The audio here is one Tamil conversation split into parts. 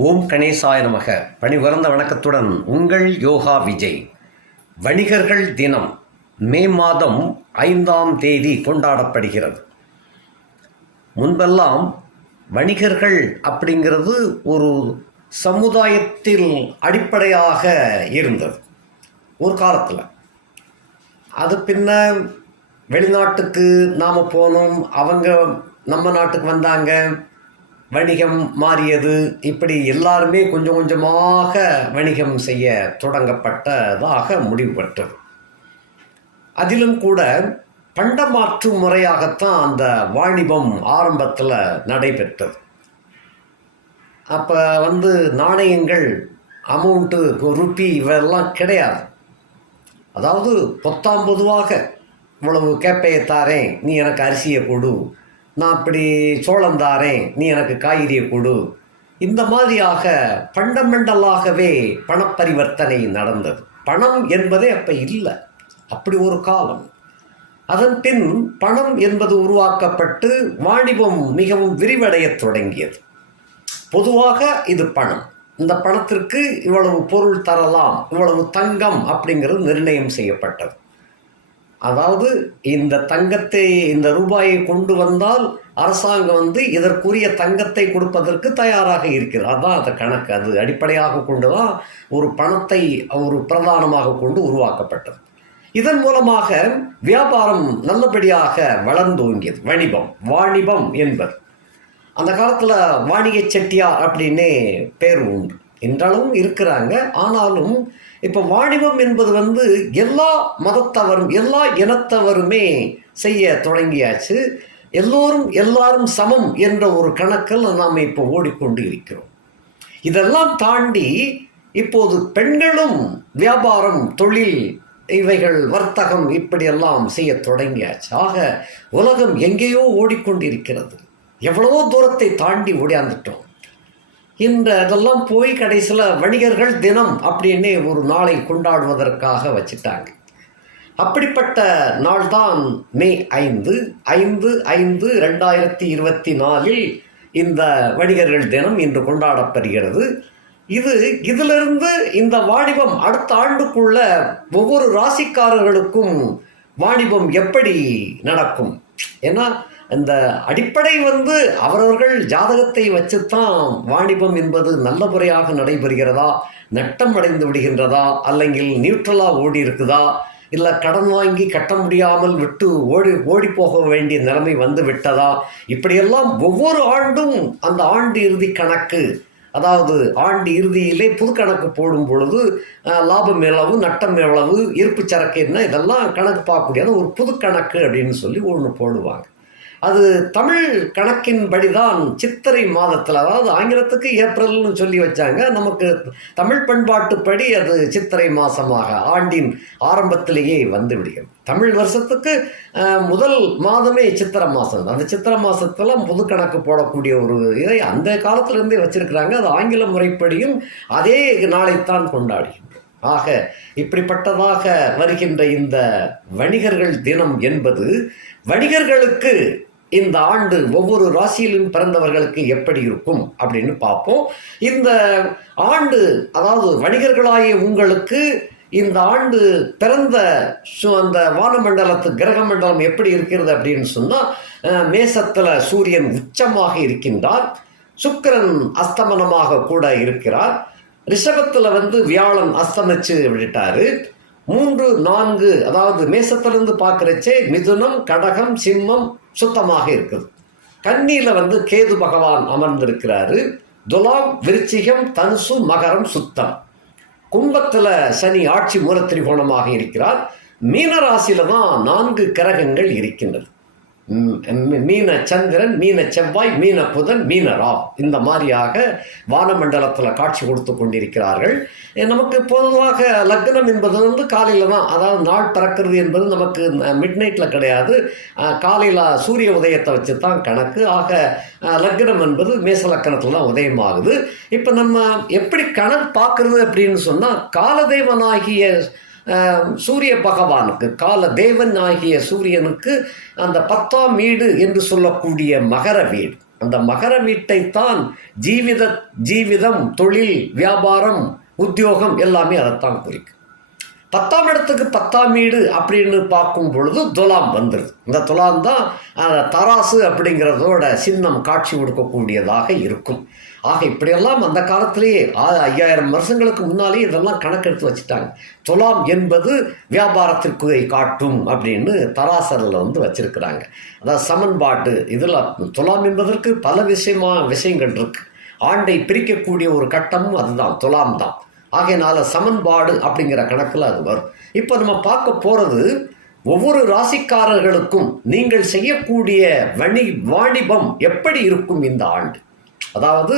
ஓம் கணேசாய நமக. பணிவறந்த வணக்கத்துடன் உங்கள் யோகா விஜய். வணிகர்கள் தினம் மே மாதம் ஐந்தாம் தேதி கொண்டாடப்படுகிறது. முன்பெல்லாம் வணிகர்கள் அப்படிங்கிறது ஒரு சமுதாயத்தில் அடிப்படையாக இருந்தது. ஒரு காலத்தில். அது பின்ன வெளிநாட்டுக்கு நாம் போனோம். அவங்க நம்ம நாட்டுக்கு வந்தாங்க. வணிகம் மாறியது. இப்படி எல்லாருமே கொஞ்சம் கொஞ்சமாக வணிகம் செய்ய தொடங்கப்பட்டதாக முடிவு பெற்றது. அதிலும் கூட பண்டமாற்று முறையாகத்தான் அந்த வாணிபம் ஆரம்பத்தில் நடைபெற்றது. அப்போ வந்து நாணயங்கள் அமௌண்ட்டு ருப்பி இவெல்லாம் கிடையாது. அதாவது பொத்தாம் பொதுவாக இவ்வளவு கேப்பையை தாரேன் நீ எனக்கு அரிசியை கொடு. நான் இப்படி சோளம் தாரேன் நீ எனக்கு காய்கறியை கொடு. இந்த மாதிரியாக ஃபண்டமெண்டலாகவே பணப்பரிவர்த்தனை நடந்தது. பணம் என்பதே அப்போ இல்லை. அப்படி ஒரு காலம். அதன் பின் பணம் என்பது உருவாக்கப்பட்டு வாணிபம் மிகவும் விரிவடையத் தொடங்கியது. பொதுவாக இது பணம். இந்த பணத்திற்கு இவ்வளவு பொருள் தரலாம் இவ்வளவு தங்கம் அப்படிங்கிறது நிர்ணயம் செய்யப்பட்டது. அதாவது இந்த தங்கத்தை இந்த ரூபாயை கொண்டு வந்தால் அரசாங்கம் வந்து இதற்குரிய தங்கத்தை கொடுப்பதற்கு தயாராக இருக்கிறது. அதுதான் அந்த கணக்கு. அது அடிப்படையாக கொண்டு தான் ஒரு பணத்தை ஒரு பிரதானமாக கொண்டு உருவாக்கப்பட்டது. இதன் மூலமாக வியாபாரம் நல்லபடியாக வளர்ந்தோங்கியது வணிபம். வாணிபம் என்பது. அந்த காலத்தில் வாணிக செட்டியார் அப்படின்னே பேர் உண்டு. என்றாலும் இருக்கிறாங்க. ஆனாலும் இப்போ வாணிபம் என்பது வந்து எல்லா மதத்தவரும் எல்லா இனத்தவருமே செய்ய தொடங்கியாச்சு. எல்லோரும் எல்லாரும் சமம் என்ற ஒரு கணக்கில் நாம் இப்போ ஓடிக்கொண்டு இருக்கிறோம். இதெல்லாம் தாண்டி இப்போது பெண்களும் வியாபாரம் தொழில் இவைகள் வர்த்தகம் இப்படியெல்லாம் செய்ய தொடங்கியாச்சு. ஆக உலகம் எங்கேயோ ஓடிக்கொண்டிருக்கிறது. எவ்வளவோ தூரத்தை தாண்டி ஓடியாந்துட்டோம். இந்த இதெல்லாம் போய் கடைசியில் வணிகர்கள் தினம் அப்படின்னே ஒரு நாளை கொண்டாடுவதற்காக வச்சுட்டாங்க. அப்படிப்பட்ட நாள் தான் மே ஐந்து. ஐந்து ஐந்து ரெண்டாயிரத்தி இருபத்தி நாலில் இந்த வணிகர்கள் தினம் இன்று கொண்டாடப்படுகிறது. இது இதிலிருந்து இந்த வாணிபம் அடுத்த ஆண்டுக்குள்ள ஒவ்வொரு ராசிக்காரர்களுக்கும் வாணிபம் எப்படி நடக்கும்? ஏன்னா இந்த அடிப்படை வந்து அவரவர்கள் ஜாதகத்தை வச்சுத்தான் வாணிபம் என்பது நல்ல முறையாக நடைபெறுகிறதா? நட்டம் அடைந்து விடுகின்றதா? அல்லங்கில் நியூட்ரலாக ஓடி இருக்குதா? இல்லை கடன் வாங்கி கட்ட முடியாமல் விட்டு ஓடி ஓடி போக வேண்டிய நிலைமை வந்து விட்டதா? இப்படியெல்லாம் ஒவ்வொரு ஆண்டும் அந்த ஆண்டு இறுதி கணக்கு அதாவது ஆண்டு இறுதியிலே புது கணக்கு போடும் பொழுது லாபம் எவ்வளவு நட்டம் எவ்வளவு இருப்பு சரக்கு என்ன இதெல்லாம் கணக்கு பார்க்கக்கூடியது. ஒரு புது கணக்கு அப்படின்னு சொல்லி ஒன்று போடுவாங்க. அது தமிழ் கணக்கின்படி தான் சித்திரை மாதத்தில் அதாவது ஆங்கிலத்துக்கு ஏப்ரல்னு சொல்லி வச்சாங்க. நமக்கு தமிழ் பண்பாட்டுப்படி அது சித்திரை மாதமாக ஆண்டின் ஆரம்பத்திலேயே வந்து விடுகிறது. தமிழ் வருஷத்துக்கு முதல் மாதமே சித்திரை மாதம் அந்த சித்திரை மாதத்தில் புது கணக்கு போடக்கூடிய ஒரு இதை அந்த காலத்திலேருந்தே வச்சுருக்கிறாங்க. அது ஆங்கில முறைப்படியும் அதே நாளைத்தான் கொண்டாடுகின்றோம் ஆக இப்படிப்பட்டதாக வருகின்ற இந்த வணிகர்கள் தினம் என்பது வணிகர்களுக்கு இந்த ஆண்டு ஒவ்வொரு ராசியிலும் பிறந்தவர்களுக்கு எப்படி இருக்கும் அப்படின்னு பார்ப்போம். இந்த ஆண்டு அதாவது வணிகர்களாகிய உங்களுக்கு இந்த ஆண்டு பிறந்த சு- அந்த வானமண்டலத்து கிரக மண்டலம் எப்படி இருக்கிறது அப்படின்னு சொன்னால் மேசத்தில் சூரியன் உச்சமாக இருக்கின்றார். சுக்கிரன் அஸ்தமனமாக கூட இருக்கிறார். ரிஷபத்தில் வந்து வியாழன் அஸ்தமிச்சு விட்டார் மூன்று நான்கு அதாவது மேசத்திலிருந்து பார்க்குறச்சே மிதுனம் கடகம் சிம்மம் சுத்தமாக இருக்குது. கன்னியில் வந்து கேது பகவான் அமர்ந்திருக்கிறாரு. துலாம் விருச்சிகம் தனுசு மகரம் சுத்தம். கும்பத்தில் சனி ஆட்சி மூலத்திரிகோணமாக இருக்கிறார். மீனராசியில தான் நான்கு கிரகங்கள் இருக்கின்றது. மீன சந்திரன் மீன செவ்வாய் மீன புதன் மீன ராவ் இந்த மாதிரியாக வானமண்டலத்தில் காட்சி கொடுத்து கொண்டிருக்கிறார்கள். நமக்கு பொதுவாக லக்னம் என்பது வந்து காலையில் தான். அதாவது நாள் பிறக்கிறது என்பது நமக்கு மிட் நைட்டில் கிடையாது. காலையில் சூரிய உதயத்தை வச்சு தான் கணக்கு. ஆக லக்னம் என்பது மேச லக்கணத்தில் தான் உதயமாகுது. இப்போ நம்ம எப்படி கணக்கு பார்க்குறது அப்படின்னு சொன்னால் காலதெய்வனாகிய சூரிய பகவானுக்கு கால தேவன் ஆகிய சூரியனுக்கு அந்த பத்தாம் வீடு என்று சொல்லக்கூடிய மகர வீடு. அந்த மகர வீட்டைத்தான் ஜீவித ஜீவிதம் தொழில் வியாபாரம் உத்தியோகம் எல்லாமே அதைத்தான் குறிக்கும். பத்தாம் இடத்துக்கு பத்தாம் வீடு அப்படின்னு பார்க்கும் பொழுது துலாம் வந்துடுது இந்த துலாம் தான் தராசு அப்படிங்கிறதோட சின்னம் காட்சி கொடுக்கக்கூடியதாக இருக்கும். ஆக இப்படியெல்லாம் அந்த காலத்திலேயே ஆ- ஐயாயிரம் வருஷங்களுக்கு முன்னாலே இதெல்லாம் கணக்கெடுத்து வச்சுட்டாங்க. துலாம் என்பது வியாபாரத்திற்கு காட்டும் அப்படின்னு தராசரில் வந்து வச்சிருக்கிறாங்க. அதாவது சமன்பாட்டு இதில் துலாம் என்பதற்கு பல விஷயமா விஷயங்கள் இருக்கு. ஆண்டை பிரிக்கக்கூடிய ஒரு கட்டமும் அதுதான் துலாம் தான். ஆகையினால சமன்பாடு அப்படிங்கிற கணக்கில் அது வரும். இப்போ நம்ம பார்க்க போகிறது ஒவ்வொரு ராசிக்காரர்களுக்கும் நீங்கள் செய்யக்கூடிய வணி வாணிபம் எப்படி இருக்கும் இந்த ஆண்டு? அதாவது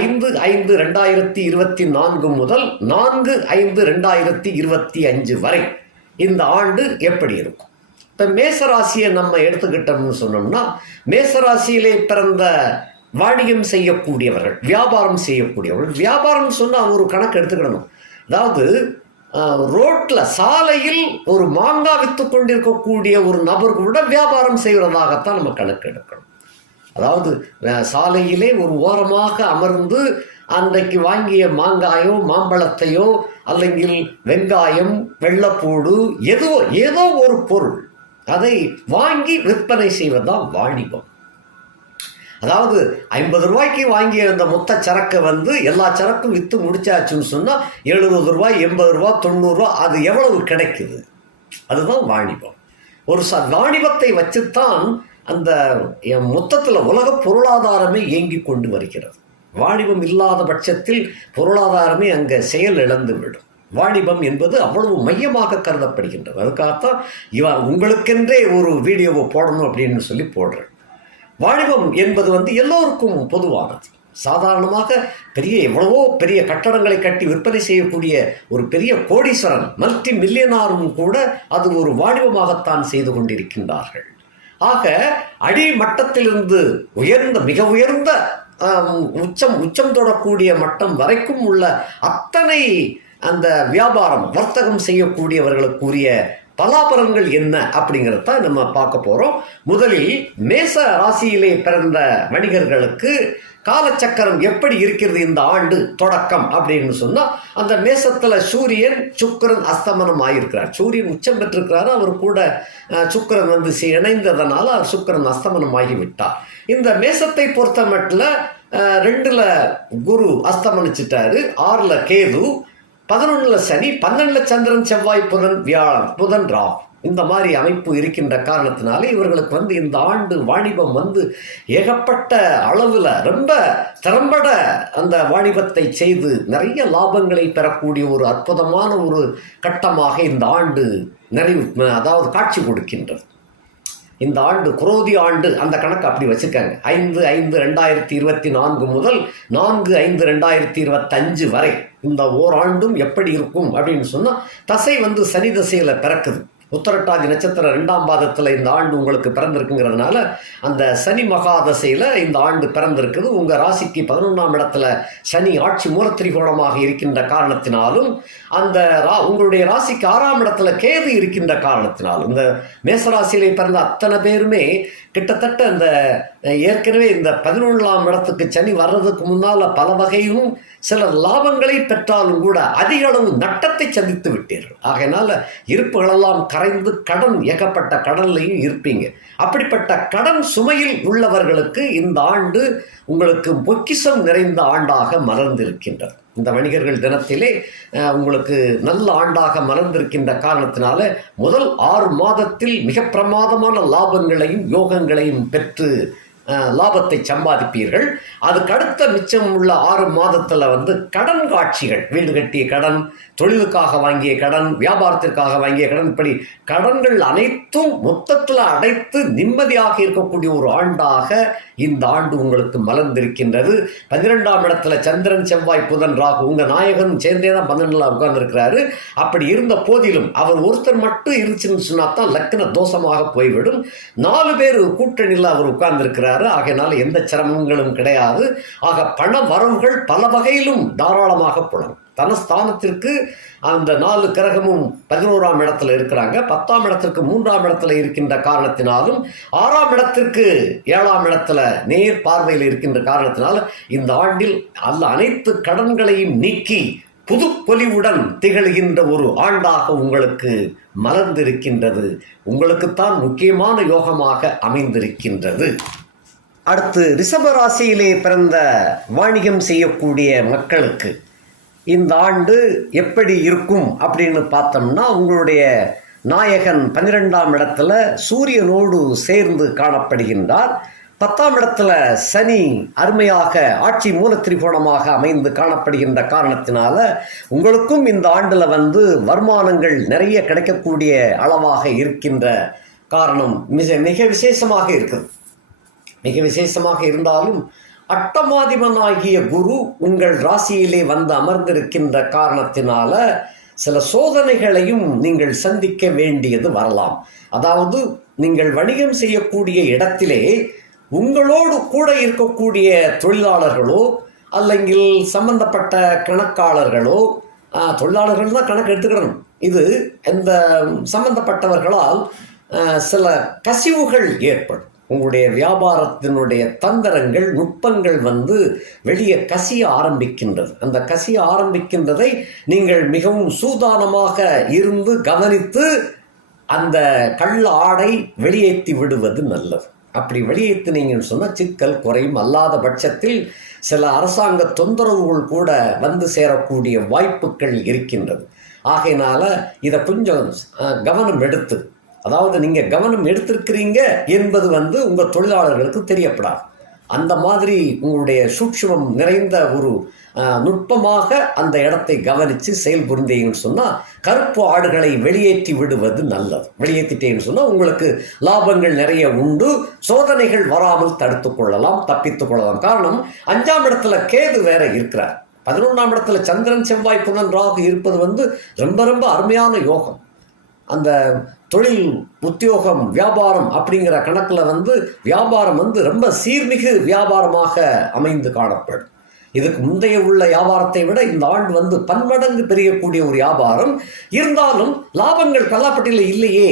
ஐந்து ஐந்து ரெண்டாயிரத்தி இருபத்தி நான்கு முதல் நான்கு ஐந்து ரெண்டாயிரத்தி இருபத்தி அஞ்சு வரை இந்த ஆண்டு எப்படி இருக்கும்? இப்போ மேசராசியை நம்ம எடுத்துக்கிட்டோம்னு சொன்னோம்னா மேசராசியிலே பிறந்த வாணிகம் செய்யக்கூடியவர்கள் வியாபாரம் செய்யக்கூடியவர்கள் வியாபாரம் சொன்னால் ஒரு கணக்கு எடுத்துக்கிடணும். அதாவது ரோட்டில் சாலையில் ஒரு மாங்காய் விற்று கொண்டிருக்கக்கூடிய ஒரு நபர் கூட வியாபாரம் செய்கிறதாகத்தான் நம்ம கணக்கு எடுக்கணும். அதாவது சாலையிலே ஒரு ஓரமாக அமர்ந்து அன்றைக்கு வாங்கிய மாங்காயோ மாம்பழத்தையோ அல்லங்கில் வெங்காயம் வெள்ளப்பூடு ஏதோ ஏதோ ஒரு பொருள் அதை வாங்கி விற்பனை செய்வதுதான் வாணிபம். அதாவது ஐம்பது ரூபாய்க்கு வாங்கிய அந்த மொத்த சரக்கை வந்து எல்லா சரக்கும் விற்று முடிச்சாச்சுன்னு சொன்னால் எழுபது ரூபாய் எண்பது ரூபா தொண்ணூறுரூவா அது எவ்வளவு கிடைக்குது? அதுதான் வாணிபம். ஒரு ச வாணிபத்தை வச்சுத்தான் அந்த மொத்தத்தில் உலக பொருளாதாரமே இயங்கி கொண்டு வருகிறது. வாணிபம் இல்லாத பட்சத்தில் பொருளாதாரமே அங்கே செயல் இழந்து விடும். வாணிபம் என்பது அவ்வளவு மையமாக கருதப்படுகின்றது. அதுக்காகத்தான் இவன் உங்களுக்கென்றே ஒரு வீடியோவை போடணும் அப்படின்னு சொல்லி போடுறேன். வாணிபம் என்பது வந்து எல்லோருக்கும் பொதுவானது. சாதாரணமாக பெரிய எவ்வளவோ பெரிய கட்டடங்களை கட்டி விற்பனை செய்யக்கூடிய ஒரு பெரிய கோடீஸ்வரன் மல்டி மில்லியனாரும் கூட அது ஒரு வாணிபமாகத்தான் செய்து கொண்டிருக்கின்றார்கள். ஆக அடிமட்டத்திலிருந்து உயர்ந்த மிக உயர்ந்த உச்சம் உச்சம் தொடக்கூடிய மட்டம் வரைக்கும் உள்ள அத்தனை அந்த வியாபாரம் வர்த்தகம் செய்யக்கூடியவர்களுக்குரிய பலாபலன்கள் என்ன அப்படிங்கிறத நம்ம பார்க்க போகிறோம் முதலில் மேச ராசியிலே பிறந்த வணிகர்களுக்கு காலச்சக்கரம் எப்படி இருக்கிறது இந்த ஆண்டு தொடக்கம் அப்படின்னு சொன்னால் அந்த மேசத்தில் சூரியன் சுக்கிரன் அஸ்தமனம் ஆகியிருக்கிறார் சூரியன் உச்சம் பெற்றிருக்கிறாரு. அவர் கூட சுக்கரன் சுக்கிரன் வந்து இணைந்ததனால சுக்கிரன் அஸ்தமனம் ஆகிவிட்டார். இந்த மேசத்தை பொறுத்த மட்டில் ரெண்டில் குரு அஸ்தமனிச்சிட்டாரு. ஆறில் கேது பதினொன்றில் சனி பன்னெண்டில் சந்திரன் செவ்வாய் புதன் வியாழன் புதன் ரா இந்த மாதிரி அமைப்பு இருக்கின்ற காரணத்தினாலே இவர்களுக்கு வந்து இந்த ஆண்டு வாணிபம் வந்து ஏகப்பட்ட அளவில் ரொம்ப திறம்பட அந்த வாணிபத்தை செய்து நிறைய லாபங்களை பெறக்கூடிய ஒரு அற்புதமான ஒரு கட்டமாக இந்த ஆண்டு நிறைவு அதாவது காட்சி கொடுக்கின்றது. இந்த ஆண்டு குரோதி ஆண்டு அந்த கணக்கு அப்படி வச்சுருக்காங்க. ஐந்து ஐந்து ரெண்டாயிரத்தி இருபத்தி நான்கு முதல் நான்கு ஐந்து ரெண்டாயிரத்தி இருபத்தஞ்சு வரை இந்த ஓராண்டும் எப்படி இருக்கும் அப்படின்னு சொன்னால் தசை வந்து சனி தசையில் பிறக்குது. உத்தரட்டாதி நட்சத்திரம் ரெண்டாம் பாதத்தில் இந்த ஆண்டு உங்களுக்கு பிறந்திருக்குங்கிறதுனால அந்த சனி மகாதசையில் இந்த ஆண்டு பிறந்திருக்குது. உங்கள் ராசிக்கு பதினொன்றாம் இடத்துல சனி ஆட்சி மூலத்திரிகோணமாக இருக்கின்ற காரணத்தினாலும் அந்த ரா உங்களுடைய ராசிக்கு ஆறாம் இடத்துல கேது இருக்கின்ற காரணத்தினாலும் இந்த மேசராசியிலே பிறந்த அத்தனை பேருமே கிட்டத்தட்ட இந்த ஏற்கனவே இந்த பதினொன்றாம் இடத்துக்கு சனி வர்றதுக்கு முன்னால் பல வகையும் சில லாபங்களை பெற்றாலும் கூட அதிக அளவு நட்டத்தை சந்தித்து விட்டீர்கள். ஆகையினால இருப்புகளெல்லாம் கரைந்து கடன் ஏகப்பட்ட கடன்லையும் இருப்பீங்க. அப்படிப்பட்ட கடன் சுமையில் உள்ளவர்களுக்கு இந்த ஆண்டு உங்களுக்கு பொக்கிஷம் நிறைந்த ஆண்டாக மலர்ந்திருக்கின்றது. இந்த வணிகர்கள் தினத்திலே உங்களுக்கு நல்ல ஆண்டாக மலர்ந்திருக்கின்ற காரணத்தினால முதல் ஆறு மாதத்தில் மிக பிரமாதமான லாபங்களையும் யோகங்களையும் பெற்று லாபத்தை சம்பாதிப்பீர்கள். அதுக்கு அடுத்த மிச்சம் உள்ள ஆறு மாதத்தில் வந்து கடன் காட்சிகள் வீடு கட்டிய கடன் தொழிலுக்காக வாங்கிய கடன் வியாபாரத்திற்காக வாங்கிய கடன் இப்படி கடன்கள் அனைத்தும் மொத்தத்தில் அடைத்து நிம்மதியாக இருக்கக்கூடிய ஒரு ஆண்டாக இந்த ஆண்டு உங்களுக்கு மலர்ந்திருக்கின்றது. பன்னிரெண்டாம் இடத்துல சந்திரன் செவ்வாய் புதன் ராகு உங்கள் நாயகன் சேர்ந்தே தான் பன்னெண்டில் உட்கார்ந்துருக்கிறாரு. அப்படி இருந்த போதிலும் அவர் ஒருத்தர் மட்டும் இருந்துச்சுன்னு சொன்னா தான் லக்ன தோஷமாக போய்விடும். நாலு பேர் கூட்டணியில் அவர் உட்கார்ந்துருக்கிறார். ஆகையினால எந்த சிரமங்களும் கிடையாது. ஆக பண வரவுகள் பல வகையிலும் தாராளமாக புலரும் தனஸ்தானத்திற்கு அந்த நாலு கிரகமும் பதினோராம் இடத்துல இருக்கிறாங்க. பத்தாம் இடத்திற்கு மூன்றாம் இடத்துல இருக்கின்ற காரணத்தினாலும் ஆறாம் இடத்திற்கு ஏழாம் இடத்துல நேர் பார்வையில் இருக்கின்ற காரணத்தினால் இந்த ஆண்டில் அல்ல அனைத்து கடன்களையும் நீக்கி புதுப்பொலிவுடன் திகழ்கின்ற ஒரு ஆண்டாக உங்களுக்கு மலர்ந்திருக்கின்றது. உங்களுக்குத்தான் முக்கியமான யோகமாக அமைந்திருக்கின்றது. அடுத்து ரிஷப ராசியிலே பிறந்த வாணிகம் செய்யக்கூடிய மக்களுக்கு இந்த ஆண்டு எப்படி இருக்கும் அப்படின்னு பார்த்தோம்னா உங்களுடைய நாயகன் பன்னிரெண்டாம் இடத்துல சூரியனோடு சேர்ந்து காணப்படுகின்றார். பத்தாம் இடத்துல சனி அருமையாக ஆட்சி மூல திரிகோணமாக அமைந்து காணப்படுகின்ற காரணத்தினால உங்களுக்கும் இந்த ஆண்டில் வந்து வருமானங்கள் நிறைய கிடைக்கக்கூடிய அளவாக இருக்கின்ற காரணம். மிக மிக விசேஷமாக இருக்குது. மிக விசேஷமாக இருந்தாலும் அட்டமாதிபனாகிய குரு உங்கள் ராசியிலே வந்து அமர்ந்திருக்கின்ற காரணத்தினால சில சோதனைகளையும் நீங்கள் சந்திக்க வேண்டியது வரலாம். அதாவது நீங்கள் வணிகம் செய்யக்கூடிய இடத்திலே உங்களோடு கூட இருக்கக்கூடிய தொழிலாளர்களோ அல்லங்கில் சம்பந்தப்பட்ட கணக்காளர்களோ தொழிலாளர்கள் தான் கணக்கு எடுத்துக்கிடணும் இது இந்த சம்பந்தப்பட்டவர்களால் சில கசிவுகள் ஏற்படும். உங்களுடைய வியாபாரத்தினுடைய தந்திரங்கள் நுட்பங்கள் வந்து வெளியே கசிய ஆரம்பிக்கின்றது. அந்த கசிய ஆரம்பிக்கின்றதை நீங்கள் மிகவும் சூதானமாக இருந்து கவனித்து அந்த கள்ள ஆடை வெளியேற்றி விடுவது நல்லது. அப்படி வெளியேற்றினீங்கன்னு சொன்னால் சிக்கல் குறையும். அல்லாத பட்சத்தில் சில அரசாங்க தொந்தரவுகள் கூட வந்து சேரக்கூடிய வாய்ப்புகள் இருக்கின்றது. ஆகையினால இதை கொஞ்சம் கவனம் எடுத்து அதாவது நீங்கள் கவனம் எடுத்திருக்கிறீங்க என்பது வந்து உங்கள் தொழிலாளர்களுக்கு தெரியப்படாது. அந்த மாதிரி உங்களுடைய சூட்சமம் நிறைந்த ஒரு நுட்பமாக அந்த இடத்தை கவனித்து செயல்புரிந்தீங்கன்னு சொன்னால் கருப்பு ஆடுகளை வெளியேற்றி விடுவது நல்லது. வெளியேற்றிட்டேன்னு சொன்னால் உங்களுக்கு லாபங்கள் நிறைய உண்டு சோதனைகள் வராமல் தடுத்து கொள்ளலாம் தப்பித்து கொள்ளலாம். காரணம் அஞ்சாம் இடத்துல கேது வேற இருக்கிறார். பதினொன்றாம் இடத்துல சந்திரன் செவ்வாய் புதன் ராகு இருப்பது வந்து ரொம்ப ரொம்ப அருமையான யோகம். அந்த தொழில் உத்தியோகம் வியாபாரம் அப்படிங்கிற கணக்கில் வந்து வியாபாரம் வந்து ரொம்ப சீர்மிகு வியாபாரமாக அமைந்து காணப்படும். இதுக்கு முந்தைய உள்ள வியாபாரத்தை விட இந்த ஆண்டு வந்து பன்மடங்கு பெரியக்கூடிய ஒரு வியாபாரம். இருந்தாலும் லாபங்கள் கல்லாப்பட்டியில் இல்லையே.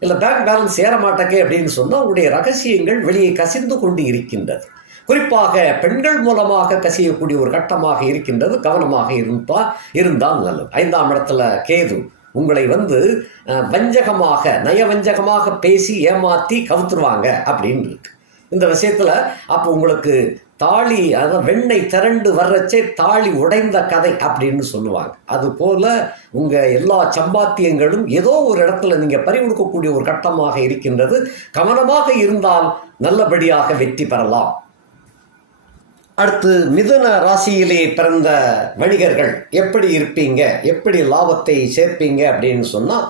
இல்லை பேங்க் பேலன்ஸ் ஏற மாட்டேக்கே அப்படின்னு சொன்னால் உங்களுடைய ரகசியங்கள் வெளியே கசிந்து கொண்டு இருக்கின்றது. குறிப்பாக பெண்கள் மூலமாக கசியக்கூடிய ஒரு கட்டமாக இருக்கின்றது. கவனமாக இருந்தா இருந்தால் நல்லது. ஐந்தாம் இடத்துல கேது. உங்களை வந்து வஞ்சகமாக நயவஞ்சகமாக பேசி ஏமாற்றி கவுத்துருவாங்க அப்படின்னு இருக்கு. இந்த விஷயத்தில் அப்போ உங்களுக்கு தாலி அதாவது வெண்ணெய் திரண்டு வர்றச்சே தாலி உடைந்த கதை அப்படின்னு சொல்லுவாங்க. அதுபோல் உங்கள் எல்லா சம்பாத்தியங்களும் ஏதோ ஒரு இடத்துல நீங்கள் பறிகொடுக்கக்கூடிய ஒரு கட்டமாக இருக்கின்றது. கவனமாக இருந்தால் நல்லபடியாக வெற்றி பெறலாம். அடுத்து மிதுன ராசியிலே பிறந்த வணிகர்கள் எப்படி இருப்பீங்க? எப்படி லாபத்தை சேர்ப்பீங்க? அப்படின்னு சொன்னால்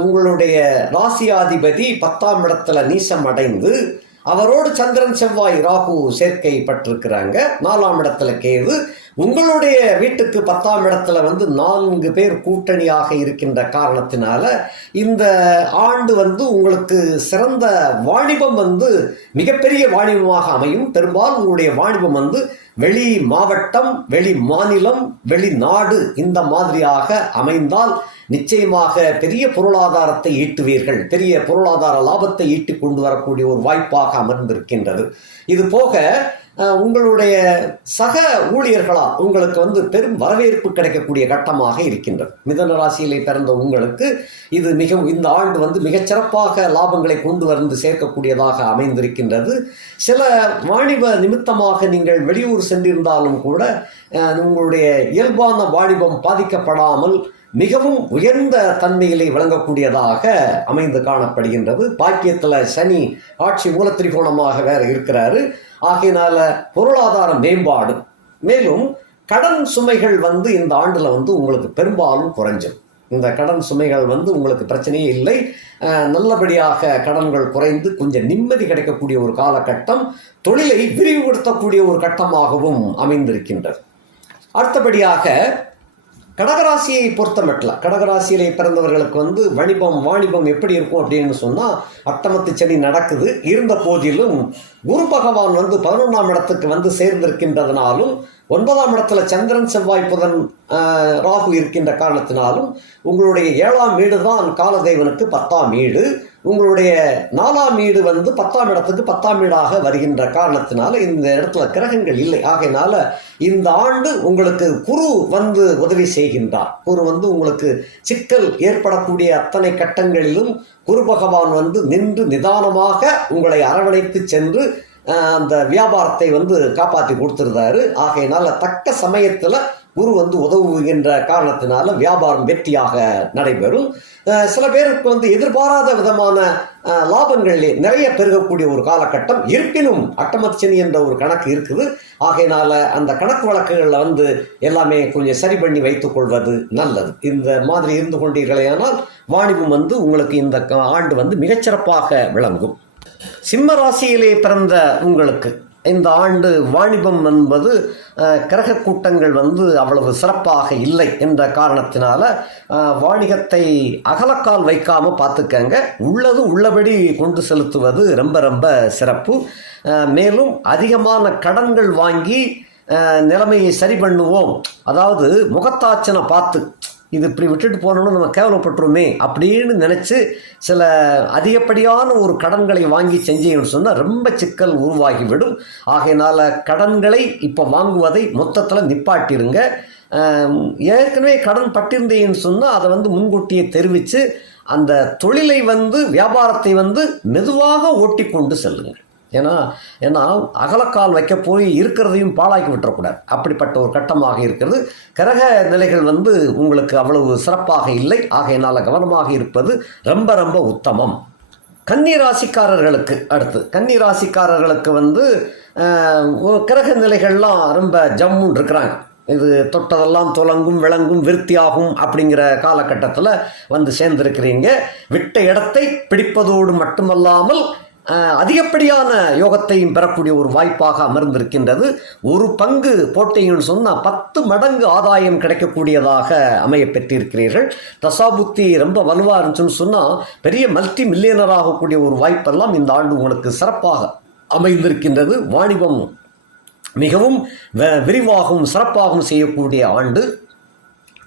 உங்களுடைய ராசியாதிபதி பத்தாம் இடத்துல நீசம் அடைந்து அவரோடு சந்திரன் செவ்வாய் ராகு சேர்க்கை பட்டிருக்கிறாங்க. நாலாம் இடத்துல கேது. உங்களுடைய வீட்டுக்கு பத்தாம் இடத்துல வந்து நான்கு பேர் கூட்டணியாக இருக்கின்ற காரணத்தினால இந்த ஆண்டு வந்து உங்களுக்கு சிறந்த வாணிபம் வந்து மிகப்பெரிய வாணிபமாக அமையும். பெரும்பாலும் உங்களுடைய வாணிபம் வந்து வெளி மாவட்டம் வெளி மாநிலம் வெளிநாடு இந்த மாதிரியாக அமைந்தால் நிச்சயமாக பெரிய பொருளாதாரத்தை ஈட்டுவீர்கள். பெரிய பொருளாதார லாபத்தை ஈட்டி கொண்டு வரக்கூடிய ஒரு வாய்ப்பாக அமர்ந்திருக்கின்றது. இது போக உங்களுடைய சக ஊழியர்களால் உங்களுக்கு வந்து பெரும் வரவேற்பு கிடைக்கக்கூடிய கட்டமாக இருக்கின்றது. மிதன ராசியிலே பிறந்த உங்களுக்கு இது மிகவும் இந்த ஆண்டு வந்து மிகச்சிறப்பாக லாபங்களை கொண்டு வந்து சேர்க்கக்கூடியதாக அமைந்திருக்கின்றது. சில வாணிப நிமித்தமாக நீங்கள் வெளியூர் சென்றிருந்தாலும் கூட உங்களுடைய இயல்பான வாணிபம் பாதிக்கப்படாமல் மிகவும் உயர்ந்த தன்மையிலே விளங்கக்கூடியதாக அமைந்து காணப்படுகின்றது. பாக்கியத்தில் சனி ஆட்சி மூலத்திரிகோணமாக வேற இருக்கிறாரு. ஆகையினால பொருளாதார மேம்பாடு. மேலும் கடன் சுமைகள் வந்து இந்த ஆண்டில் வந்து உங்களுக்கு பெரும்பாலும் குறைஞ்சிடும் இந்த கடன் சுமைகள் வந்து உங்களுக்கு பிரச்சனையே இல்லை. நல்லபடியாக கடன்கள் குறைந்து கொஞ்சம் நிம்மதி கிடைக்கக்கூடிய ஒரு காலகட்டம் தொழிலை விரிவுபடுத்தக்கூடிய ஒரு கட்டமாகவும் அமைந்திருக்கின்றது. அடுத்தபடியாக கடகராசியை பொறுத்தமட்டில் கடகராசியிலே பிறந்தவர்களுக்கு வந்து வணிபம் வாணிபம் எப்படி இருக்கும் அப்படின்னு சொன்னால் அட்டமத்து சனி நடக்குது. இருந்த போதிலும் குரு பகவான் வந்து பதினொன்றாம் இடத்துக்கு வந்து சேர்ந்திருக்கின்றதுனாலும் ஒன்பதாம் இடத்துல சந்திரன் செவ்வாய் புதன் ராகு இருக்கின்ற காரணத்தினாலும் உங்களுடைய ஏழாம் வீடு தான் காலதேவனுக்கு பத்தாம் வீடு. உங்களுடைய நாலாம் வீடு வந்து பத்தாம் இடத்துக்கு பத்தாம் வீடாக வருகின்ற காரணத்தினால இந்த இடத்துல கிரகங்கள் இல்லை. ஆகையினால இந்த ஆண்டு உங்களுக்கு குரு வந்து உதவி செய்கின்றார். குரு வந்து உங்களுக்கு சிக்கல் ஏற்படக்கூடிய அத்தனை கட்டங்களிலும் குரு பகவான் வந்து நின்று நிதானமாக உங்களை அரவணைத்து சென்று அந்த வியாபாரத்தை வந்து காப்பாற்றி கொடுத்துருந்தாரு. ஆகையினால தக்க சமயத்தில் குரு வந்து உதவுகின்ற காரணத்தினால வியாபாரம் வெற்றியாக நடைபெறும். சில பேருக்கு வந்து எதிர்பாராத விதமான லாபங்கள் நிறைய பெருகக்கூடிய ஒரு காலகட்டம் இருப்பினும் அட்டமச்சனி என்ற ஒரு கணக்கு இருக்குது. ஆகையினால அந்த கணக்கு வழக்குகளில் வந்து எல்லாமே கொஞ்சம் சரி பண்ணி வைத்துக் கொள்வது நல்லது. இந்த மாதிரி இருந்து கொண்டீர்களேனால் வாணிபம் வந்து உங்களுக்கு இந்த ஆண்டு வந்து மிகச்சிறப்பாக விளங்கும். சிம்ம ராசியிலே பிறந்த உங்களுக்கு இந்த ஆண்டு வாணிபம் என்பது கிரகக்கூட்டங்கள் கிரக கூட்டங்கள் வந்து அவ்வளவு சிறப்பாக இல்லை என்ற காரணத்தினால வாணிகத்தை அகலக்கால் வைக்காமல் பார்த்துக்கங்க. உள்ளது உள்ளபடி கொண்டு செலுத்துவது ரொம்ப ரொம்ப சிறப்பு. மேலும் அதிகமான கடன்கள் வாங்கி நிலைமையை சரி பண்ணுவோம். அதாவது முகத்தாச்சனை பார்த்து இது இப்படி விட்டுட்டு போனோம்னு நம்ம கேவலப்பட்டுருமே அப்படின்னு நினச்சி சில அதிகப்படியான ஒரு கடன்களை வாங்கி செஞ்சீங்கன்னு சொன்னால் ரொம்ப சிக்கல் உருவாகிவிடும். ஆகையினால் கடன்களை இப்போ வாங்குவதை மொத்தத்தில் நிப்பாட்டிருங்க. ஏற்கனவே கடன் பட்டிருந்தேன்னு சொன்னால் அதை வந்து முன்கூட்டியே தெரிவித்து அந்த தொழிலை வந்து வியாபாரத்தை வந்து மெதுவாக ஓட்டி கொண்டு செல்லுங்கள் ஏன்னா ஏன்னா அகலக்கால் வைக்க போய் இருக்கிறதையும் பாழாக்கி விட்டுறக்கூடாது. அப்படிப்பட்ட ஒரு கட்டமாக இருக்கிறது. கிரக நிலைகள் வந்து உங்களுக்கு அவ்வளவு சிறப்பாக இல்லை. ஆகையினால் கவனமாக இருப்பது ரொம்ப ரொம்ப உத்தமம். கன்னி ராசிக்காரர்களுக்கு அடுத்து கன்னி ராசிக்காரர்களுக்கு வந்து கிரக நிலைகள்லாம் ரொம்ப ஜம்முன்னு இருக்கிறாங்க. இது தொட்டதெல்லாம் துலங்கும் விளங்கும் விருத்தியாகும் அப்படிங்கிற காலகட்டத்தில் வந்து சேர்ந்திருக்கிறீங்க. விட்ட இடத்தை பிடிப்பதோடு மட்டுமல்லாமல் அதிகப்படியான யோகத்தையும் பெறக்கூடிய ஒரு வாய்ப்பாக அமர்ந்திருக்கின்றது. ஒரு பங்கு போட்டீங்கன்னு சொன்னால் பத்து மடங்கு ஆதாயம் கிடைக்கக்கூடியதாக அமைய பெற்றிருக்கிறீர்கள். தசாபுத்தி ரொம்ப வலுவாக இருந்துச்சுன்னு சொன்னால் பெரிய மல்டி மில்லியனர் ஆகக்கூடிய ஒரு வாய்ப்பெல்லாம் இந்த ஆண்டு உங்களுக்கு சிறப்பாக அமைந்திருக்கின்றது. வாணிபம் மிகவும் வ- விரிவாகவும் சிறப்பாகவும் செய்யக்கூடிய ஆண்டு.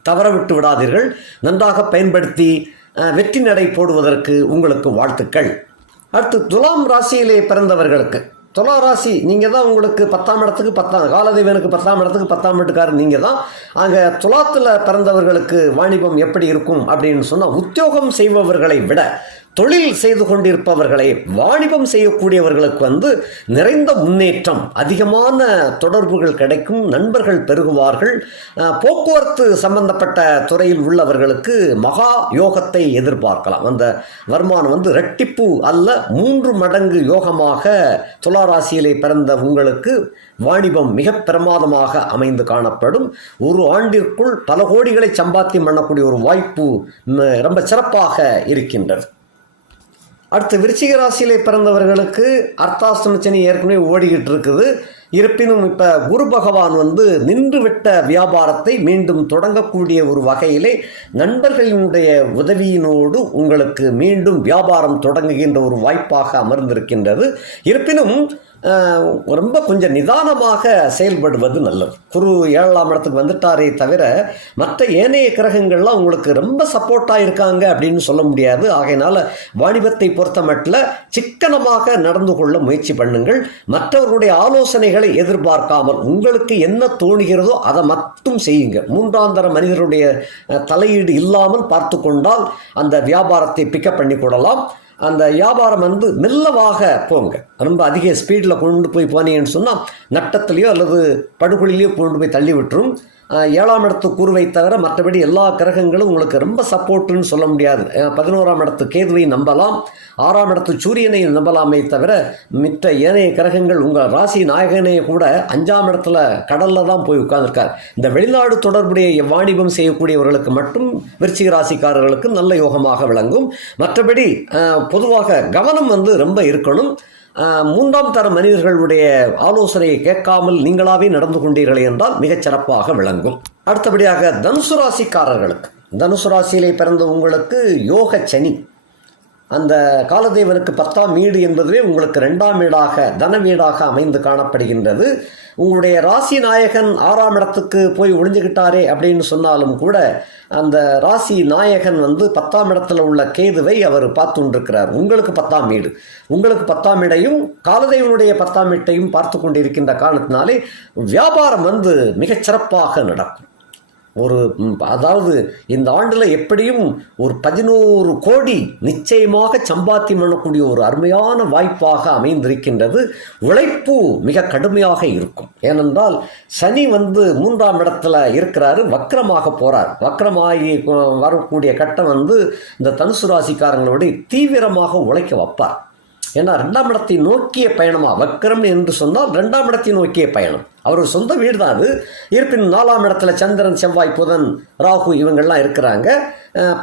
தவறவிட்டு விடாதீர்கள். நன்றாக பயன்படுத்தி வெற்றி நடை போடுவதற்கு உங்களுக்கு வாழ்த்துக்கள். அடுத்து துலாம் ராசியிலே பிறந்தவர்களுக்கு. துலா ராசி நீங்கள் தான் உங்களுக்கு பத்தாம் இடத்துக்கு பத்தாம் காலதேவனுக்கு பத்தாம் இடத்துக்கு பத்தாம் வீட்டுக்காரர் நீங்கள் தான் அங்கே துலாத்தில் பிறந்தவர்களுக்கு வாணிபம் எப்படி இருக்கும் அப்படின்னு சொன்னால் உத்தியோகம் செய்பவர்களை விட தொழில் செய்து கொண்டிருப்பவர்களை வாணிபம் செய்யக்கூடியவர்களுக்கு வந்து நிறைந்த முன்னேற்றம் அதிகமான தொடர்புகள் கிடைக்கும் நண்பர்கள் பெருகுவார்கள். போக்குவரத்து சம்பந்தப்பட்ட துறையில் உள்ளவர்களுக்கு மகா யோகத்தை எதிர்பார்க்கலாம். அந்த வருமானம் வந்து ரெட்டிப்பு அல்ல மூன்று மடங்கு யோகமாக துளாராசியிலே பிறந்த உங்களுக்கு வாணிபம் மிக பிரமாதமாக அமைந்து காணப்படும். ஒரு ஆண்டிற்குள் பல கோடிகளை சம்பாத்தியம் பண்ணக்கூடிய ஒரு வாய்ப்பு ரொம்ப சிறப்பாக இருக்கின்றது. அடுத்து விருச்சிக ராசியிலே பிறந்தவர்களுக்கு அர்த்தாஷ்டம சனி ஏற்கனவே ஓடிக்கிட்டு இருக்குது இருப்பினும் இப்போ குரு பகவான் வந்து நின்றுவிட்ட வியாபாரத்தை மீண்டும் தொடங்கக்கூடிய ஒரு வகையிலே நண்பர்களினுடைய உதவியினோடு உங்களுக்கு மீண்டும் வியாபாரம் தொடங்குகின்ற ஒரு வாய்ப்பாக அமர்ந்திருக்கின்றது. இருப்பினும் ரொம்ப கொஞ்சம் நிதானமாக செயல்படுவது நல்லது. குரு ஏழாம் இடத்துக்கு வந்துட்டாரே தவிர மற்ற ஏனைய கிரகங்கள்லாம் உங்களுக்கு ரொம்ப சப்போர்ட்டாக இருக்காங்க அப்படின்னு சொல்ல முடியாது. ஆகையினால வாணிபத்தை பொறுத்த மட்டில் சிக்கனமாக நடந்து கொள்ள முயற்சி பண்ணுங்கள். மற்றவர்களுடைய ஆலோசனைகளை எதிர்பார்க்காமல் உங்களுக்கு என்ன தோணுகிறதோ அதை மட்டும் செய்யுங்க. மூன்றாந்தர மனிதருடைய தலையீடு இல்லாமல் பார்த்து கொண்டால் அந்த வியாபாரத்தை பிக்கப் பண்ணி கொள்ளலாம். அந்த வியாபாரம் வந்து மெல்லவாக போங்க. ரொம்ப அதிக ஸ்பீடில் கொண்டு போய் போனீங்கன்னு சொன்னால் நட்டத்துலேயோ அல்லது படுகொலிலையோ கொண்டு போய் தள்ளி விட்டுரும். ஏழாம் இடத்து கூறுவை தவிர மற்றபடி எல்லா கிரகங்களும் உங்களுக்கு ரொம்ப சப்போர்ட்டுன்னு சொல்ல முடியாது. பதினோராம் இடத்து கேதுவை நம்பலாம். ஆறாம் இடத்து சூரியனை நம்பலாமே தவிர மித்த ஏனைய கிரகங்கள் உங்கள் ராசி நாயகனே கூட அஞ்சாம் இடத்துல கடலில் தான் போய் உட்கார்ந்துருக்கார். இந்த வெளிநாடு தொடர்புடைய வாணிபம் செய்யக்கூடியவர்களுக்கு மட்டும் விருச்சிக ராசிக்காரர்களுக்கு நல்ல யோகமாக விளங்கும். மற்றபடி பொதுவாக கவனம் வந்து ரொம்ப இருக்கணும். மூன்றாம் தர மனிதர்களுடைய ஆலோசனையை கேட்காமல் நீங்களாவே நடந்து கொண்டீர்கள் என்றால் மிகச் சிறப்பாக விளங்கும். அடுத்தபடியாக தனுசு ராசிக்காரர்களுக்கு. தனுசு ராசியிலே பிறந்த உங்களுக்கு யோக சனி அந்த காலதேவனுக்கு பத்தாம் வீடு என்பதுவே உங்களுக்கு ரெண்டாம் வீடாக தன வீடாக அமைந்து காணப்படுகின்றது. உங்களுடைய ராசி நாயகன் ஆறாம் இடத்துக்கு போய் ஒளிஞ்சுக்கிட்டாரே அப்படின்னு சொன்னாலும் கூட அந்த ராசி நாயகன் வந்து பத்தாம் இடத்துல உள்ள கேதுவை அவர் பார்த்து கொண்டிருக்கிறார் உங்களுக்கு பத்தாம் வீடு. உங்களுக்கு பத்தாம் இடையும் காலதேவனுடைய பத்தாம் வீட்டையும் பார்த்து கொண்டிருக்கின்ற காரணத்தினாலே வியாபாரம் வந்து மிகச் சிறப்பாக நடக்கும். ஒரு அதாவது இந்த ஆண்டில் எப்படியும் ஒரு பதினோரு கோடி நிச்சயமாக சம்பாத்தியம் பண்ணக்கூடிய ஒரு அருமையான வாய்ப்பாக அமைந்திருக்கின்றது. உழைப்பு மிக கடுமையாக இருக்கும். ஏனென்றால் சனி வந்து மூன்றாம் இடத்துல இருக்கிறாரு வக்கரமாக போகிறார் வக்கரமாகி வரக்கூடிய கட்டம் வந்து இந்த தனுசு ராசிக்காரங்களோட தீவிரமாக உழைக்க வைப்பார். ஏன்னா ரெண்டாம் இடத்தை நோக்கிய பயணமா? வக்கரம் என்று சொன்னால் ரெண்டாம் இடத்தை நோக்கிய பயணம். அவர் சொந்த வீடு தான் அது. இருப்பினும் நாலாம் இடத்துல சந்திரன் செவ்வாய் புதன் ராகு இவங்கெல்லாம் இருக்கிறாங்க.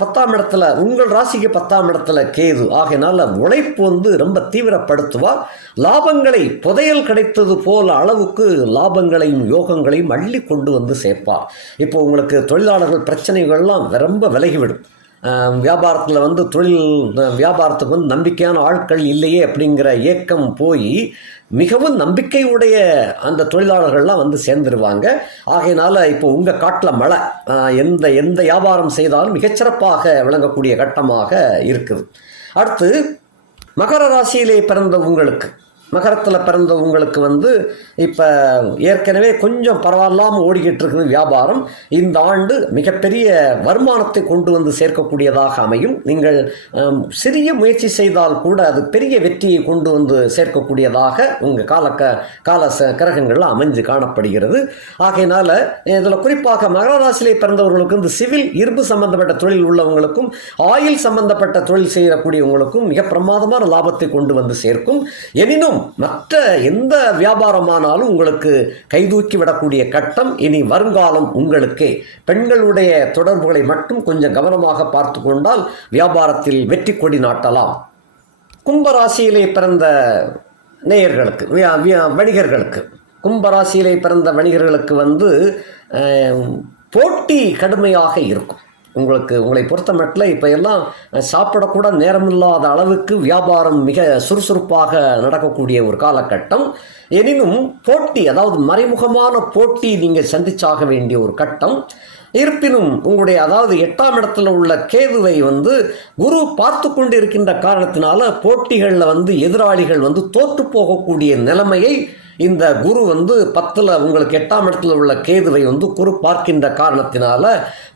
பத்தாம் இடத்துல உங்கள் ராசிக்கு பத்தாம் இடத்துல கேது. ஆகையினால உழைப்பு வந்து ரொம்ப தீவிரப்படுத்துவார் லாபங்களை புதையல் கிடைத்தது போல அளவுக்கு லாபங்களையும் யோகங்களையும் அள்ளி கொண்டு வந்து சேர்ப்பார் இப்போ உங்களுக்கு தொழிலாளர்கள் பிரச்சனைகள்லாம் ரொம்ப விலகிவிடும். வியாபாரத்தில் வந்து தொழில் வியாபாரத்துக்கு வந்து நம்பிக்கையான ஆட்கள் இல்லையே அப்படிங்கிற ஏக்கம் போய் மிகவும் நம்பிக்கையுடைய அந்த தொழிலாளர்கள்லாம் வந்து சேர்ந்துருவாங்க. ஆகையினால இப்போ உங்கள் காட்டில் மழை எந்த எந்த வியாபாரம் செய்தாலும் மிகச்சிறப்பாக விளங்கக்கூடிய கட்டமாக இருக்குது. அடுத்து மகர ராசியிலே பிறந்த உங்களுக்கு மகரத்தில் பிறந்த உங்களுக்கு வந்து இப்போ ஏற்கனவே கொஞ்சம் பரவாயில்லாமல் ஓடிக்கிட்டு இருக்குது வியாபாரம். இந்த ஆண்டு மிகப்பெரிய வருமானத்தை கொண்டு வந்து சேர்க்கக்கூடியதாக அமையும். நீங்கள் சிறிய முயற்சி செய்தால் கூட அது பெரிய வெற்றியை கொண்டு வந்து சேர்க்கக்கூடியதாக உங்கள் கால க கால ச கிரகங்கள்ல அமைஞ்சு காணப்படுகிறது. ஆகையினால இதில் குறிப்பாக மகர ராசியிலே பிறந்தவர்களுக்கு இந்த சிவில் இரும்பு சம்பந்தப்பட்ட தொழில் உள்ளவங்களுக்கும் ஆயில் சம்பந்தப்பட்ட தொழில் செய்யக்கூடியவங்களுக்கும் மிக பிரமாதமான லாபத்தை கொண்டு வந்து சேர்க்கும். எனினும் மற்ற எந்த வியாபாரமானாலும் உங்களுக்கு கைதூக்கி விடக்கூடிய கட்டம் இனி வருங்காலம் உங்களுக்கே. பெண்களுடைய தொடர்புகளை மட்டும் கொஞ்சம் கவனமாக பார்த்து கொண்டால் வியாபாரத்தில் வெற்றி கொடி நாட்டலாம். கும்பராசியிலே பிறந்த நேயர்களுக்கு வியா- வியா- வணிகர்களுக்கு கும்பராசியிலே பிறந்த வணிகர்களுக்கு வந்து போட்டி கடுமையாக இருக்கும். உங்களுக்கு உங்களை பொறுத்த மட்டில் இப்போ எல்லாம் சாப்பிடக்கூட நேரமில்லாத அளவுக்கு வியாபாரம் மிக சுறுசுறுப்பாக நடக்கக்கூடிய ஒரு காலகட்டம். எனினும் போட்டி அதாவது மறைமுகமான போட்டி நீங்கள் சந்திச்சாக வேண்டிய ஒரு கட்டம். இருப்பினும் உங்களுடைய அதாவது எட்டாம் இடத்துல உள்ள கேதுவை வந்து குரு பார்த்து கொண்டு இருக்கின்ற காரணத்தினால போட்டிகளில் வந்து எதிராளிகள் வந்து தோற்று போகக்கூடிய நிலைமையை இந்த குரு வந்து பத்தில் உங்களுக்கு எட்டாம் இடத்துல உள்ள கேதுவை வந்து குரு பார்க்கின்ற காரணத்தினால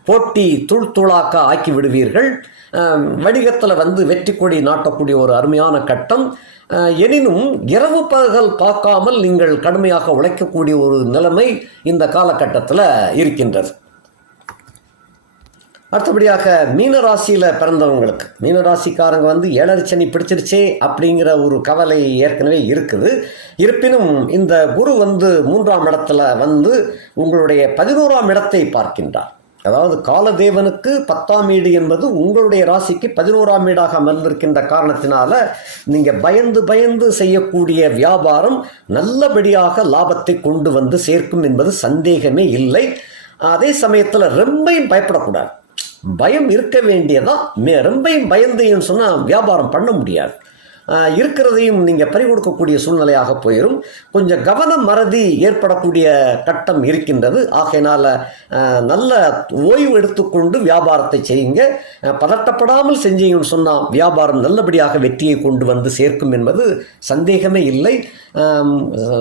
போட்டி தூள் ஆக்கி விடுவீர்கள். வணிகத்தில் வந்து வெற்றி கொடி நாட்டக்கூடிய ஒரு அருமையான கட்டம். எனினும் இரவு பகல் பார்க்காமல் நீங்கள் கடுமையாக உழைக்கக்கூடிய ஒரு நிலைமை இந்த காலகட்டத்தில் இருக்கின்றது. அடுத்தபடியாக மீனராசியில் பிறந்தவங்களுக்கு. மீனராசிக்காரங்க வந்து ஏழரை சனி பிடிச்சிருச்சே அப்படிங்கிற ஒரு கவலை ஏற்கனவே இருக்குது. இருப்பினும் இந்த குரு வந்து மூன்றாம் இடத்துல வந்து உங்களுடைய பதினோராம் இடத்தை பார்க்கின்றார். அதாவது காலதேவனுக்கு பத்தாம் வீடு என்பது உங்களுடைய ராசிக்கு பதினோராம் வீடாக அமர்ந்திருக்கின்ற காரணத்தினால நீங்கள் பயந்து பயந்து செய்யக்கூடிய வியாபாரம் நல்லபடியாக லாபத்தை கொண்டு வந்து சேர்க்கும் என்பது சந்தேகமே இல்லை. அதே சமயத்தில் ரொம்பையும் பயப்படக்கூடாது. பயம் இருக்க வேண்டியதான் மே- ரொம்பையும் பயந்தீங்கன்னு சொன்னால் வியாபாரம் பண்ண முடியாது. இருக்கிறதையும் நீங்கள் பறி கொடுக்கக்கூடிய சூழ்நிலையாக போயிடும் கொஞ்சம் கவனம் மறதி ஏற்படக்கூடிய கட்டம் இருக்கின்றது. ஆகையினால் நல்ல ஓய்வு எடுத்துக்கொண்டு வியாபாரத்தை செய்யுங்க. பதட்டப்படாமல் செஞ்சீங்கன்னு சொன்னால் வியாபாரம் நல்லபடியாக வெற்றியை கொண்டு வந்து சேர்க்கும் என்பது சந்தேகமே இல்லை.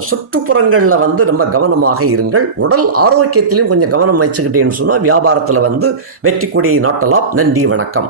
சுற்றுப்புறங்களில் வந்து ரொம்ப கவனமாக இருங்கள். உடல் ஆரோக்கியத்திலையும் கொஞ்சம் கவனம் வச்சுக்கிட்டேன்னு சொன்னால் வியாபாரத்தில் வந்து வெற்றி கொடியை நாட்டலாம். நன்றி வணக்கம்.